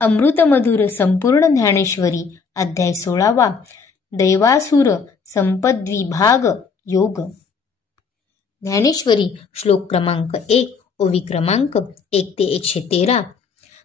अमृतमधुर संपूर्ण ज्ञानेश्वरी अध्याय 16 दैवासुर संपद्विभाग योग। ज्ञानेश्वरी श्लोक क्रमांक 1 ओवी क्रमांक 1 ते 113।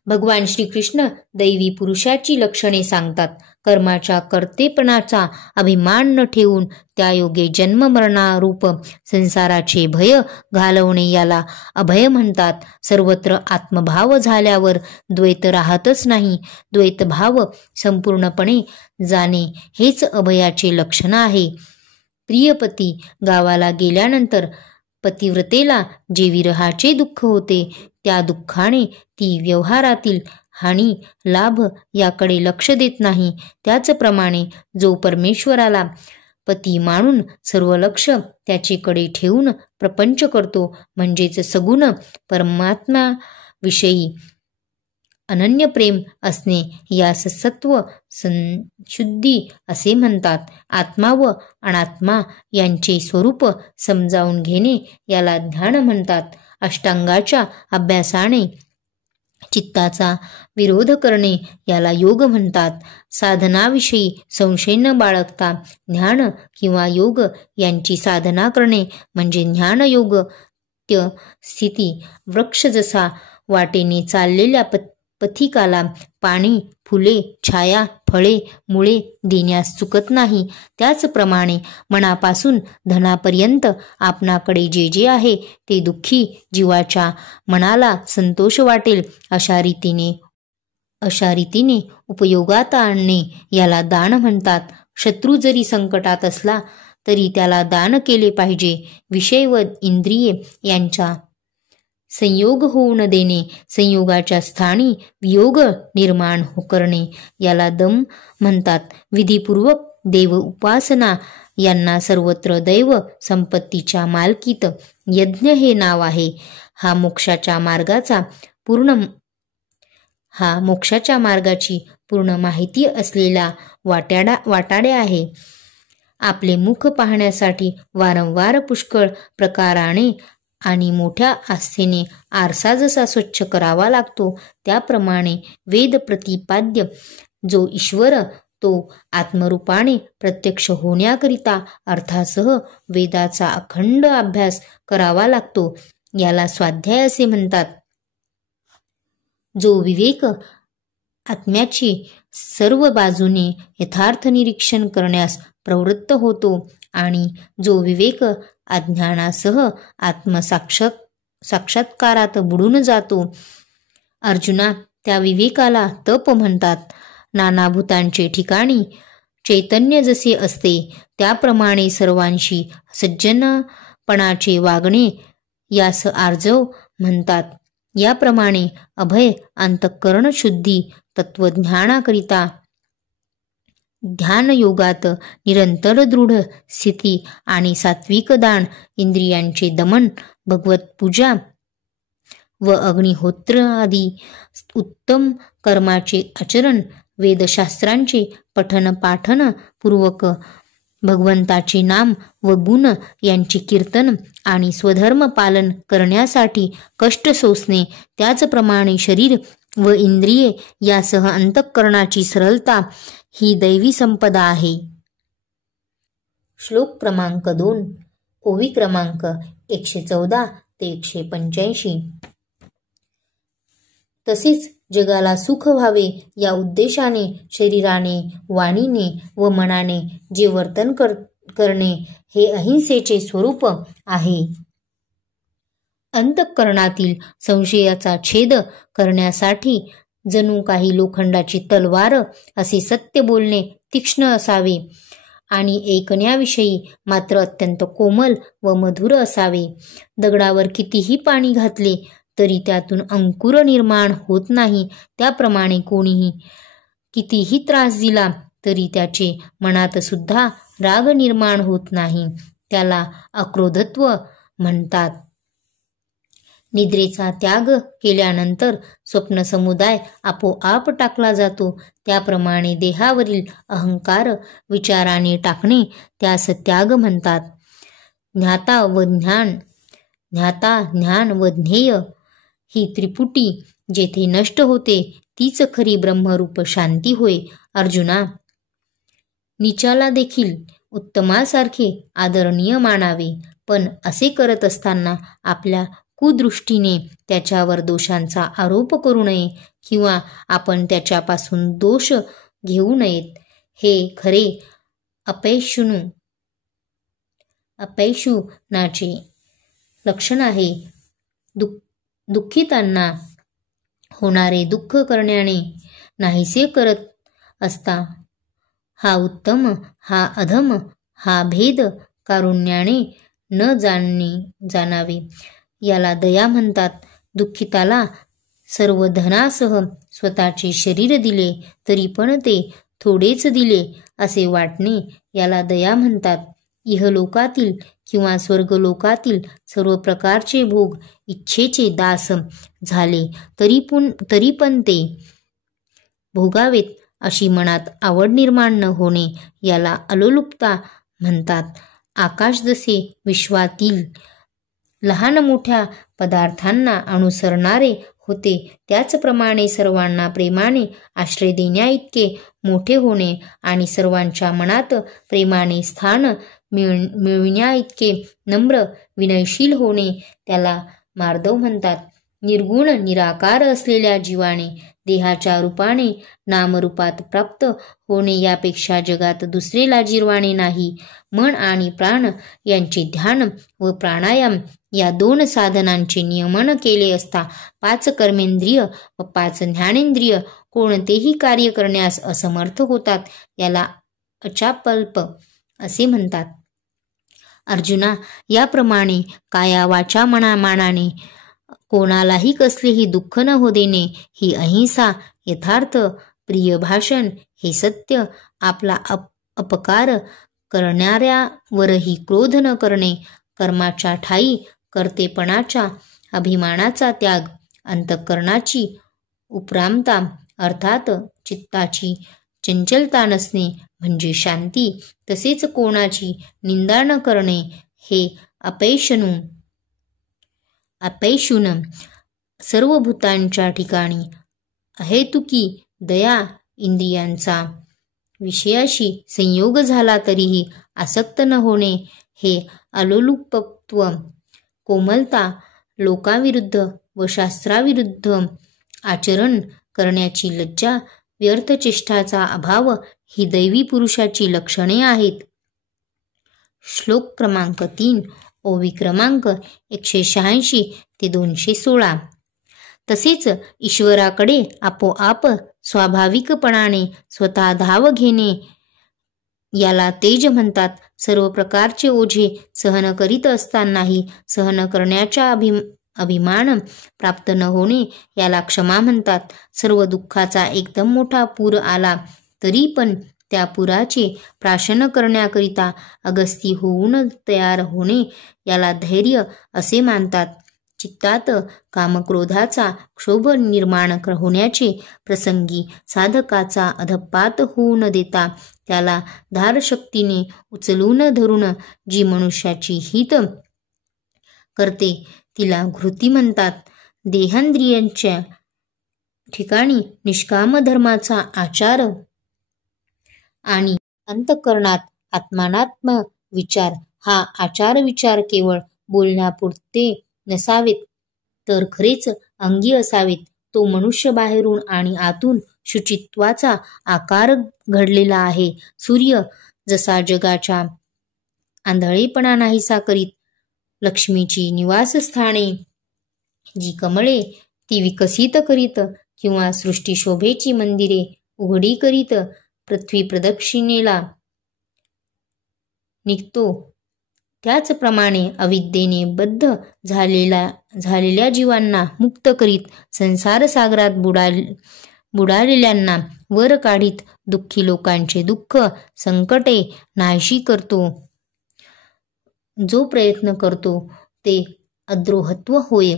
भगवान श्रीकृष्ण दैवी पुरुषाची लक्षणे सांगतात। कर्माच्या कर्तेपणाचा अभिमान न ठेवून त्या योगे जन्म मरणारूप संसाराचे भय घालवणे याला अभय म्हणतात। सर्वत्र आत्मभाव झाल्यावर द्वैत राहतच नाही। द्वैतभाव संपूर्णपणे जाणे हेच अभयाचे लक्षण आहे। प्रियपती गावाला गेल्यानंतर पतिव्रतेला जे विरहाचे दुःख होते त्या दुःखाने ती व्यवहारातील हानी लाभ याकडे लक्ष देत नाही। त्याचप्रमाणे जो परमेश्वराला पती मानून सर्व लक्ष त्याचेकडे ठेवून प्रपंच करतो म्हणजेच सगुण परमात्मा विषयी अनन्य प्रेम असणे यास सत्व संशुद्धी असे म्हणतात। आत्मा व अनात्मा यांचे स्वरूप समजावून घेणे याला ध्यान म्हणतात। अष्टांगाच्या अभ्यासाने चित्ताचा विरोध करणे याला योग म्हणतात। साधनाविषयी संशय न बाळगता ध्यान किंवा योग यांची साधना करणे म्हणजे ज्ञानयोग। त्या स्थिती वृक्ष जसा वाटेने चाललेल्या पथिकाला पाणी फुले छाया फळे मुळे देण्यास चुकत नाही, त्याचप्रमाणे मनापासून धनापर्यंत आपणाकडे जे जे आहे ते दुःखी जीवाच्या मनाला संतोष वाटेल अशा रीतीने उपयोगात आणणे याला दान म्हणतात। शत्रू जरी संकटात असला तरी त्याला दान केले पाहिजे। विषय व इंद्रिये यांचा संयोग होऊ न देणे, संयोगाच्या स्थानी वियोग निर्माण करणे याला दम म्हणतात। विधीपूर्वक देव उपासना यांना सर्वत्र दैव संपत्तीच्या मालकीत यज्ञ हे नाव आहे। हा मोक्षाच्या मार्गाची पूर्ण माहिती असलेला वाटाड्या आहे। आपले मुख पाहण्यासाठी वारंवार पुष्कळ प्रकाराने आणि मोठ्या आस्थेने आरसा जसा स्वच्छ करावा लागतो त्याप्रमाणे वेद प्रतिपाद्य जो ईश्वर तो आत्मरूपाने प्रत्यक्ष होण्याकरिता अर्थासह वेदाचा अखंड अभ्यास करावा लागतो, याला स्वाध्याय असे म्हणतात। जो विवेक आत्म्याची सर्व बाजूने यथार्थ निरीक्षण करण्यास प्रवृत्त होतो आणि जो विवेक अज्ञानासह आत्मसाक्षात्कारात बुडून जातो, अर्जुना त्या विवेकाला तप म्हणतात। नाना भूतांचे ठिकाणी चैतन्य जसे असते त्याप्रमाणे सर्वांशी सज्जनपणाचे वागणे यास आर्जव म्हणतात। याप्रमाणे अभय अंतःकरण शुद्धी तत्वज्ञानाकरिता ध्यान योगात निरंतर दृढ स्थिती आणि सात्विक दान, इंद्रियांचे दमन, भगवत पूजा व अग्निहोत्र आदी उत्तम कर्माचे आचरण, वेदशास्त्रांचे पठन पाठन पूर्वक भगवंताचे नाम व गुण यांचे कीर्तन आणि स्वधर्म पालन करण्यासाठी कष्ट सोसणे, त्याचप्रमाणे शरीर व इंद्रिये यासह अंतःकरणाची सरलता ही दैवी संपदा आहे। श्लोक क्रमांक 2 ओवी क्रमांक 114 ते 185। तसेच जगाला सुख व्हावे या उद्देशाने शरीराने वाणीने व मनाने जे वर्तन करणे हे अहिंसेचे स्वरूप आहे। अंतःकरणातील संशयाचा छेद करण्यासाठी जणू काही लोखंडाची तलवार असे सत्य बोलणे तीक्ष्ण असावे आणि ऐकण्याविषयी मात्र अत्यंत कोमल व मधुर असावे। दगडावर कितीही पाणी घातले तरी त्यातून अंकुर निर्माण होत नाही, त्याप्रमाणे कोणीही कितीही त्रास दिला तरी त्याचे मनात सुद्धा राग निर्माण होत नाही, त्याला अक्रोधत्व म्हणतात। निद्रेचा त्याग केल्यानंतर स्वप्न समुदाय आपोआप टाकला जातो, त्याप्रमाणे देहावरील अहंकार विचाराने टाकणे त्यास त्याग म्हणतात। ज्ञाता ज्ञान व ज्ञेय ही त्रिपुटी जेथे नष्ट होते तीच खरी ब्रह्मरूप शांती होय. अर्जुना, नीचाला देखील उत्तमासारखे आदरणीय मानावे, पण असे करत असताना आपल्या कुदृष्टीने त्याच्यावर दोषांचा आरोप करू नये किंवा आपण त्याच्यापासून दोष घेऊ नयेत. हे खरे अपैशुनाचे लक्षण आहे. दुःखितांना होणारे दुःख करण्याने नाहीसे करत असता हा उत्तम, हा अधम, हा भेद कारुण्याने न जाणावे. याला दया म्हणतात. दुःखिताला सर्व धनासह स्वतःचे शरीर दिले तरी पण ते थोडेच दिले असे वाटणे याला दया म्हणतात. इहलोकातील किंवा स्वर्गलोकातील सर्व प्रकारचे भोग इच्छेचे दास झाले तरी पण ते भोगावेत अशी मनात आवड निर्माण न होणे याला अलोलुपता म्हणतात. आकाश जसे विश्वातील लहान मोठ्या पदार्थांना अनुसरणारे होते, त्याचप्रमाणे सर्वांना प्रेमाने आश्रय देण्याइतके मोठे होणे आणि सर्वांच्या मनात प्रेमाने स्थान मिळविण्याइतके नम्र विनयशील होणे त्याला मार्दव म्हणतात. निर्गुण निराकार असलेल्या जीवाने देहाच्या रूपाने नामरूपात प्राप्त होणे यापेक्षा जगात दुसरे लाजिरवाणे नाही. मन आणि प्राण यांचे ध्यान व प्राणायाम या 2 साधनांचे नियमन केले असता 5 कर्मेंद्रिय व 5 ज्ञानेंद्रिय कोणतेही कार्य करण्यास असमर्थ होतात. याला अचापल्प असे म्हणतात. अर्जुना, याप्रमाणे काया वाचा मानाने कोणालाही कसलेही दुःख न हो देणे ही अहिंसा, यथार्थ प्रिय भाषण हे सत्य, आपला अपकार करणाऱ्यावरही क्रोध न करणे, कर्माच्या ठायी कर्तेपणाच्या अभिमानाचा त्याग, अंतःकरणाची उपरामता अर्थात चित्ताची चंचलता नसणे म्हणजे शांती, तसेच कोणाची निंदा न करणे हे अपैशुन, सर्व भूतांच्या ठिकाणी अहेतुकी दया, इंद्रियांचा विषयाशी संयोग झाला तरीही आसक्त न होणे हे अलोलुपत्व, कोमलता, लोकाविरुद्ध व शास्त्राविरुद्ध आचरण करण्याची लज्जा, व्यर्थचेष्टाचा अभाव ही दैवी पुरुषाची लक्षणे आहेत. श्लोक क्रमांक 3, ओवी क्रमांक 186 ते 216. तसेच ईश्वराकडे आपोआप स्वाभाविकपणाने स्वतः धाव घेणे याला तेज म्हणतात. सर्व प्रकारचे ओझे सहन करीत असतानाही सहन करण्याचा अभिमान प्राप्त न होणे याला क्षमा म्हणतात. सर्व दुःखाचा एकदम मोठा पूर आला तरी पण त्या पुराचे प्राशन करण्याकरिता अगस्ती होऊन तयार होणे याला धैर्य असे मानतात. चित्तात कामक्रोधाचा क्षोभ निर्माण होण्याचे प्रसंगी साधकाचा अधपात होऊ न देता त्याला धारशक्तीने उचलून धरून जी मनुष्याची हित करते तिला घृती म्हणतात. देहेंद्रियांच्या ठिकाणी निष्काम धर्माचा आचार आणि अंतःकरणात आत्मानात्म विचार हा आचार विचार केवळ बोलण्यापुरते नसावेत तर खरेच अंगी असावेत. तो मनुष्य बाहेरून आणि आतून शुचित्वाचा आकार घडलेला आहे. सूर्य जसा जगाच्या आंधळेपणा नाहीसा करीत, लक्ष्मीची निवासस्थाने जी कमळे ती विकसित करीत किंवा सृष्टीशोभेची मंदिरे उघडी करीत पृथ्वी प्रदक्षिणेला निघतो, त्याचप्रमाणे अविद्येने बद्ध झालेल्या जीवांना मुक्त करीत संसार सागरात बुडालेल्यांना वर काढीत दुःखी लोकांचे दुःख संकटे नाहीशी करतो. जो प्रयत्न करतो ते अद्रोहत्व होय.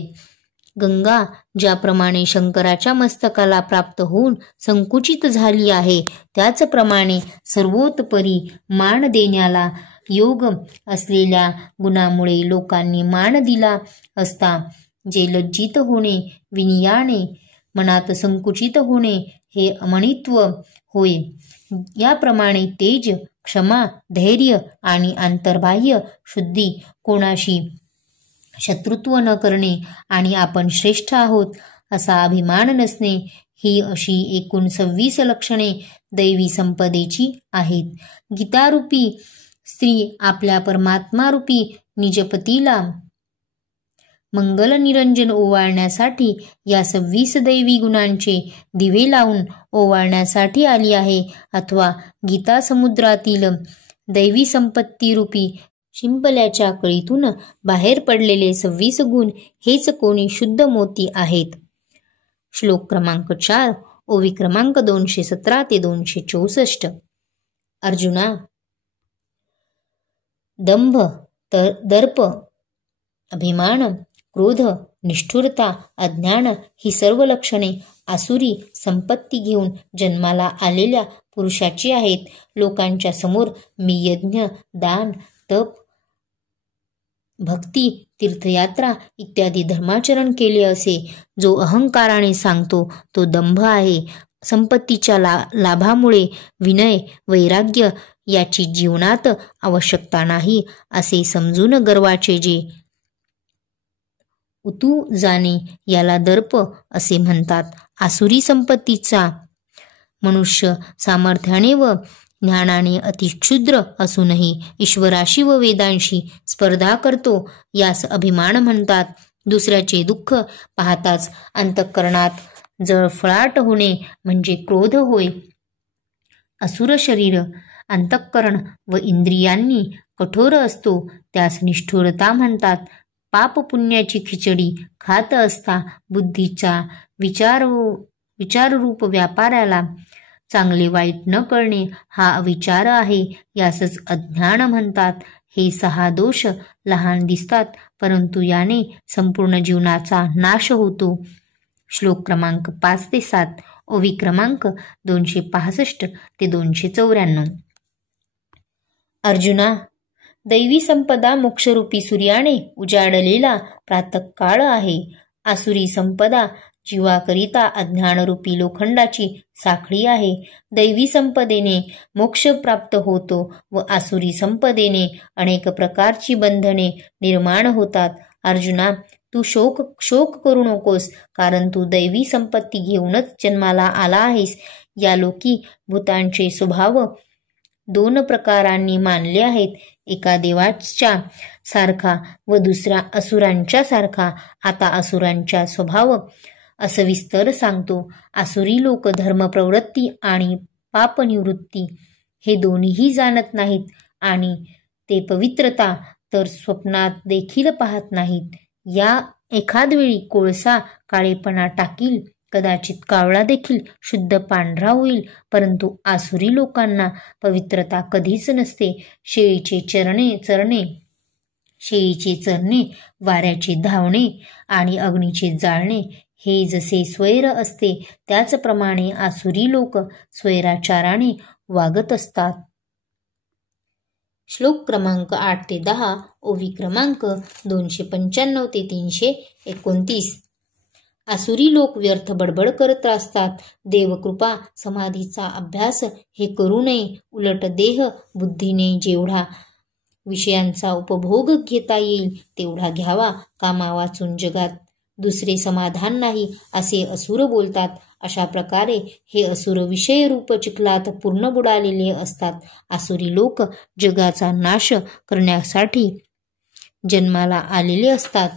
गंगा ज्याप्रमाणे शंकराच्या मस्तकाला प्राप्त होऊन संकुचित झाली आहे, त्याचप्रमाणे सर्वोत्परी मान देण्याला योग असलेल्या गुणामुळे लोकांनी मान दिला असता जे लज्जित होणे, विनयाने मनात संकुचित होणे हे अमनित्व होय. याप्रमाणे तेज, क्षमा, धैर्य आणि अंतर्बाह्य शुद्धी, कोणाशी शत्रुत्व न करणे आणि आपण श्रेष्ठ आहोत असा अभिमान नसणे, ही अशी एकूण 26 लक्षणे दैवी संपदेची आहेत. गीतारूपी स्त्री आपल्या परमात्मारूपी निजपतीला मंगल निरंजन ओवाळण्यासाठी या 26 दैवी गुणांचे दिवे लावून ओवाळण्यासाठी आली आहे, अथवा गीता समुद्रातील दैवी संपत्तीरूपी शिंपल्याच्या कळीतून बाहेर पडलेले 26 गुण हेच कोणी शुद्ध मोती आहेत. श्लोक क्रमांक 4, ओवी क्रमांक 217 ते 264. अर्जुना, दंभ, दर्प, अभिमान, क्रोध, निष्ठुरता, अज्ञान ही सर्व लक्षणे आसुरी संपत्ती घेऊन जन्माला आलेल्या पुरुषाची आहेत. लोकांच्या समोर मी यज्ञ, दान, तप, भक्ती, तीर्थयात्रा इत्यादी धर्माचरण केले असे जो अहंकाराने सांगतो तो दंभ आहे. संपत्तीच्या लाभामुळे विनय, वैराग्य याची जीवनात आवश्यकता नाही असे समजून गर्वाचे जे उतू जाणे याला दर्प असे म्हणतात. आसुरी संपत्तीचा मनुष्य सामर्थ्याने व ज्ञानाने अतिक्षुद्र असूनही ईश्वराशी व वेदांशी स्पर्धा करतो, यास अभिमान म्हणतात. दुसऱ्याचे दुःख पाहताच अंतःकरणात जळफळाट होणे म्हणजे क्रोध होय. असुर शरीर, अंतःकरण व इंद्रियांनी कठोर असतो त्यास निष्ठुरता म्हणतात. पाप पुण्याची खिचडी खात असता बुद्धीचा विचाररूप व्यापाराला चांगले वाईट न कळणे हा अविचार आहे, यासच अज्ञान म्हणतात. हे 6 दोष लहान दिसतात, परंतु याने संपूर्ण जीवनाचा नाश होतो. श्लोक क्रमांक 5 ते 7, ओवी क्रमांक 265 ते 294. अर्जुना, दैवी संपदा मोक्षरूपी सूर्याने उजाडलेला प्रातःकाळ आहे. आसुरी संपदा जीवाकरिता अज्ञानरूपी लोखंडाची साखळी आहे. दैवी संपदेने मोक्ष प्राप्त होतो व आसुरी संपदेने अनेक प्रकारची बंधने निर्माण होतात. अर्जुना, तू शोक करू नकोस, कारण तू दैवी संपत्ती घेऊनच जन्माला आला आहेस. या लोकी भूतांचे स्वभाव 2 प्रकारांनी मानले आहेत, एका देवाच्या सारखा व दुसरा असुरांच्या सारखा. आता असुरांच्या स्वभाव असविस्तर सांगतो. आसुरी लोक धर्मप्रवृत्ती आणि पापनिवृत्ती हे दोन्हीही जाणत नाहीत आणि ते पवित्रता तर स्वप्नात देखील पाहत नाहीत. या एखादवेळी कोळसा काळेपणा टाकील, कदाचित कावळा देखील शुद्ध पांढरा होईल, परंतु आसुरी लोकांना पवित्रता कधीच नसते. शेळीचे चरणे, वाऱ्याचे धावणे आणि अग्नीचे जाळणे हे जसे स्वैर असते, त्याचप्रमाणे आसुरी लोक स्वैराचाराने वागत असतात. श्लोक क्रमांक 8 ते 10, ओवी क्रमांक 295 ते 329. आसुरी लोक व्यर्थ बडबड करत असतात. देवकृपा समाधीचा अभ्यास हे करू नये. उलट देह बुद्धीने जेवढा विषयांचा उपभोग घेता येईल तेवढा घ्यावा. कामा वाचून जगात दुसरे समाधान नाही असे असुर बोलतात. अशा प्रकारे हे असुर विषयरूप चिखलात पूर्ण बुडालेले असतात. आसुरी लोक जगाचा नाश करण्यासाठी जन्माला आलेले असतात.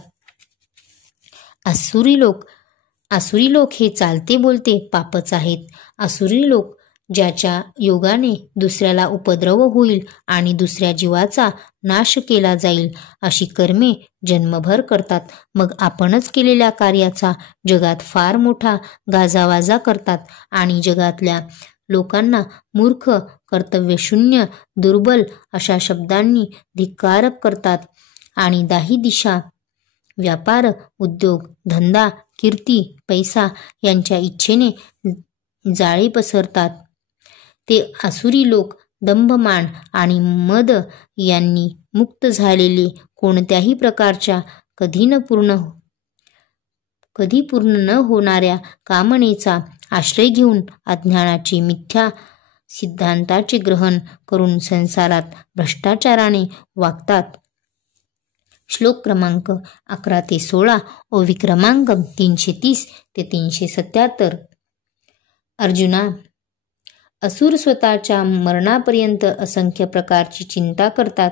आसुरी लोक हे चालते बोलते पापच आहेत. आसुरी लोक ज्याच्या योगाने दुसऱ्याला उपद्रव होईल आणि दुसऱ्या जीवाचा नाश केला जाईल अशी कर्मे जन्मभर करतात. मग आपणच केलेल्या कार्याचा जगात फार मोठा गाजावाजा करतात आणि जगातल्या लोकांना मूर्ख, कर्तव्यशून्य, दुर्बल अशा शब्दांनी धिक्कार करतात आणि दाही दिशा, व्यापार, उद्योग, धंदा, कीर्ती, पैसा यांच्या इच्छेने जाळे पसरतात. ते आसुरी लोक दंभमान आणि मद यांनी मुक्त झालेले, कोणत्याही प्रकारच्या कधी पूर्ण न होणाऱ्या कामनेचा आश्रय घेऊन अज्ञानाचे मिथ्या सिद्धांताचे ग्रहण करून संसारात भ्रष्टाचाराने वागतात. श्लोक क्रमांक 11 ते 16, ओवी क्रमांक 330 ते 377. अर्जुना, असुर स्वतःच्या मरणापर्यंत असंख्य प्रकारची चिंता करतात,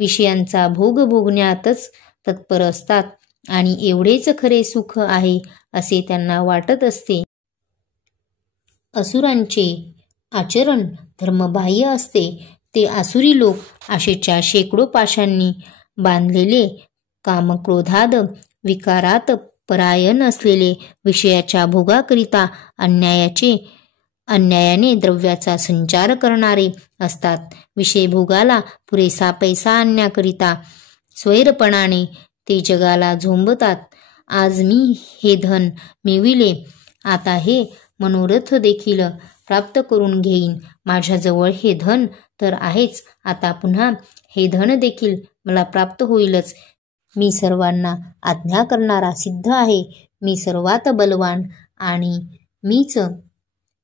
विषयांचा भोग भोगण्यातच तत्पर असतात आणि एवढेच खरे सुख आहे असे त्यांना वाटत असते. असुरांचे आचरण धर्मबाह्य असते. ते आसुरी लोक आशेच्या शेकडो पाशांनी बांधलेले, कामक्रोधाद विकारात परायण असलेले, विषयाच्या भोगाकरिता अन्यायाने द्रव्याचा संचार करणारे असतात. विषय भोगाला पुरेसा पैसा आणण्याकरिता स्वैरपणाने ते जगाला झोंबतात. आज मी हे धन मिळविले, आता हे मनोरथ देखील प्राप्त करून घेईन. माझ्याजवळ हे धन तर आहेच, आता पुन्हा हे धन देखील मला प्राप्त होईलच. मी सर्वांना आज्ञा करणारा सिद्ध आहे. मी सर्वात बलवान आणि मीच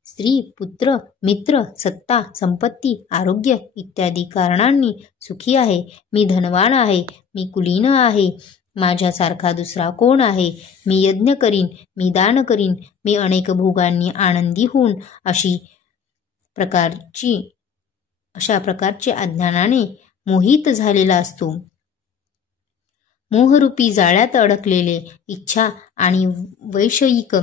स्त्री, पुत्र, मित्र, सत्ता, संपत्ती, आरोग्य इत्यादी कारणांनी सुखी आहे. मी धनवान आहे. मी कुलीन आहे. माझ्यासारखा दुसरा कोण आहे? मी यज्ञ करीन, मी दान करीन, मी अनेक भोगांनी आनंदी होऊन अशा प्रकारचे अज्ञानाने मोहित झालेला असतो. मोहरूपी जाळ्यात अडकलेले इच्छा आणि वैषयिक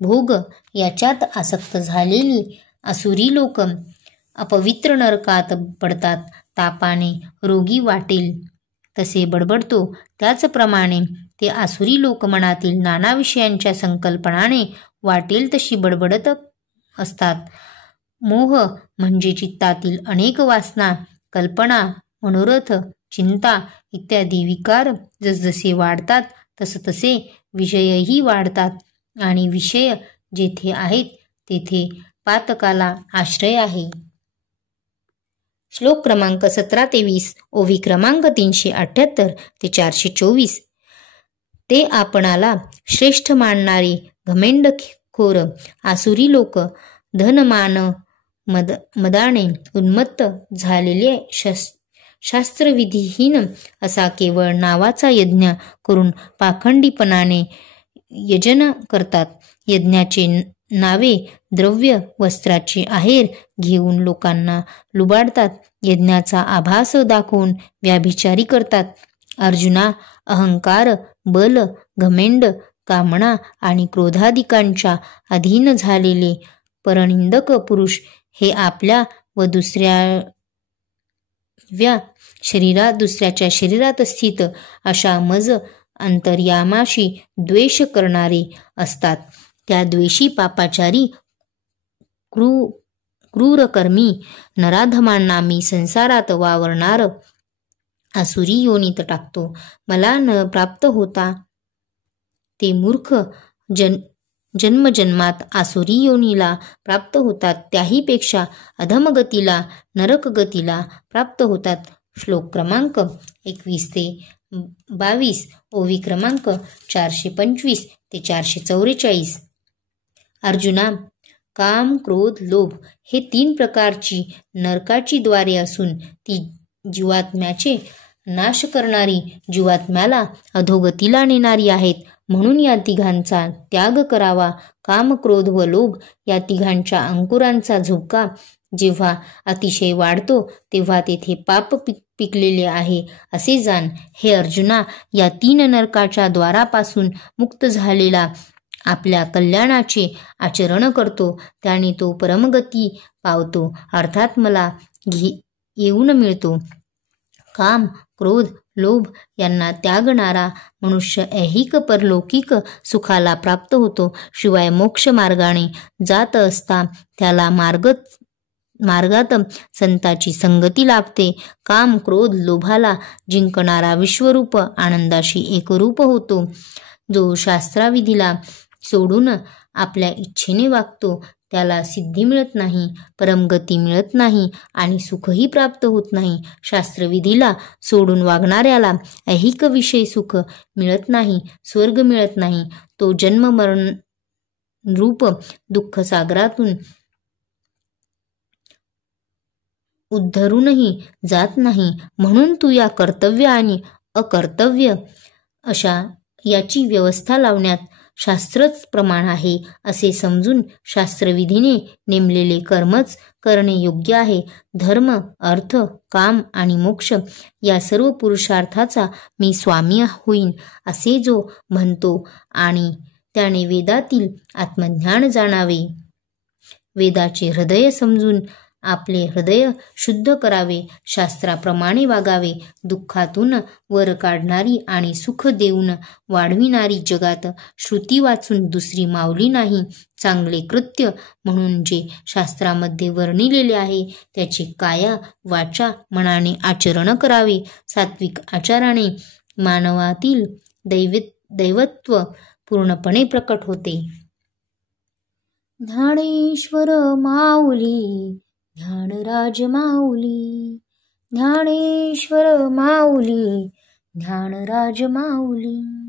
भोग याच्यात आसक्त झालेली आसुरी लोक अपवित्र नरकात पडतात. तापाने रोगी वाटेल तसे बडबडतो, त्याचप्रमाणे ते आसुरी लोक मनातील नाना विषयांच्या संकल्पनाने वाटेल तशी बडबडत असतात. मोह म्हणजे चित्तातील अनेक वासना, कल्पना, मनोरथ, चिंता इत्यादी विकार जसजसे वाढतात तसतसे विषयही वाढतात आणि विषय जेथे आहेत तेथे पातकाला आश्रय आहे. श्लोक क्रमांक 17 ते 20, ओवी क्रमांक 378 ते 424. ते आपणाला श्रेष्ठ मानणारे घमेंडखोर आसुरी लोक धनमान मदाने उन्मत्त झालेले शास्त्रविधीहीन असा केवळ नावाचा यज्ञ करून पाखंडीपणाने यजन करतात. यज्ञाचे नावे द्रव्य वस्त्राचे आहेर घेऊन लोकांना लुबाडतात. यज्ञाचा आभास दाखवून व्याभिचारी करतात. अर्जुना, अहंकार, बल, घमेंड, कामना आणि क्रोधादिकांच्या अधीन झालेले परनिंदक पुरुष हे आपल्या व दुसऱ्याच्या शरीरात स्थित अशा मज अंतर्यामाशी द्वेष करणारे असतात. त्या द्वेषी पापाचारी क्रूरकर्मी नराधमांना मी संसारात वावरणार आसुरी योनीत टाकतो. मला न प्राप्त होता ते मूर्ख जन्मजन्मात आसुरी योनीला प्राप्त होतात. त्याहीपेक्षा अधमगतीला, नरकगतीला प्राप्त होतात. श्लोक क्रमांक 21 ते 22, ओवी क्रमांक 425 ते 444. अर्जुना, काम, क्रोध, लोभ हे 3 प्रकारची नरकाची द्वारे असून ती जीवात्म्याचे नाश करणारी, जीवात्म्याला अधोगतीला नेणारी आहेत. म्हणून या तिघांचा त्याग करावा. काम, क्रोध व लोभ या तिघांच्या अंकुरांचा झुबका जेव्हा अतिशय वाढतो तेव्हा तेथे पाप पिकलेले आहे असे जाण. हे अर्जुना, या 3 नरकाच्या द्वारापासून मुक्त झालेला आपल्या कल्याणाचे आचरण करतो, त्याने तो परमगती पावतो, अर्थात मला येऊन मिळतो. काम, क्रोध, लोभ यांना त्यागणारा मनुष्य ऐहिक परलौकिक सुखाला प्राप्त होतो. शिवाय मोक्ष मार्गाने जात असता त्याला मार्गात संताची संगती लाभते. काम, क्रोध, लोभाला जिंकणारा विश्वरूप आनंदाशी एकरूप होतो. जो शास्त्राविधीला सोडून आपल्या इच्छेने वागतो त्याला सिद्धी मिळत नाही, परमगती मिळत नाही आणि सुखही प्राप्त होत नाही. शास्त्रविधीला सोडून वागणाऱ्याला ऐहिक विषय सुख मिळत नाही, स्वर्ग मिळत नाही. तो जन्म मरण रूप दुःख सागरातून उद्धरूनही जात नाही. म्हणून तू या कर्तव्य आणि अकर्तव्य अशा याची व्यवस्था लावण्यात शास्त्रच प्रमाण आहे असे समजून शास्त्रविधीने नेमलेले कर्मच करणे योग्य आहे. धर्म, अर्थ, काम आणि मोक्ष या सर्व पुरुषार्थाचा मी स्वामी होईन असे जो म्हणतो आणि त्याने वेदातील आत्मज्ञान जाणावे, वेदाचे हृदय समजून आपले हृदय शुद्ध करावे, शास्त्राप्रमाणे वागावे, दुःखातून वर काढणारी आणि सुख देऊन वाढविणारी जगात श्रुती वाचून दुसरी माऊली नाही. चांगले कृत्य म्हणून जे शास्त्रामध्ये वर्णिलेले आहे त्याचे काया वाचा मनाने आचरण करावे. सात्विक आचाराने मानवातील दैवत्व पूर्णपणे प्रकट होते. ज्ञानेश्वर माऊली, ज्ञानराज माऊली, ज्ञानेश्वर माऊली, ज्ञानराज माऊली.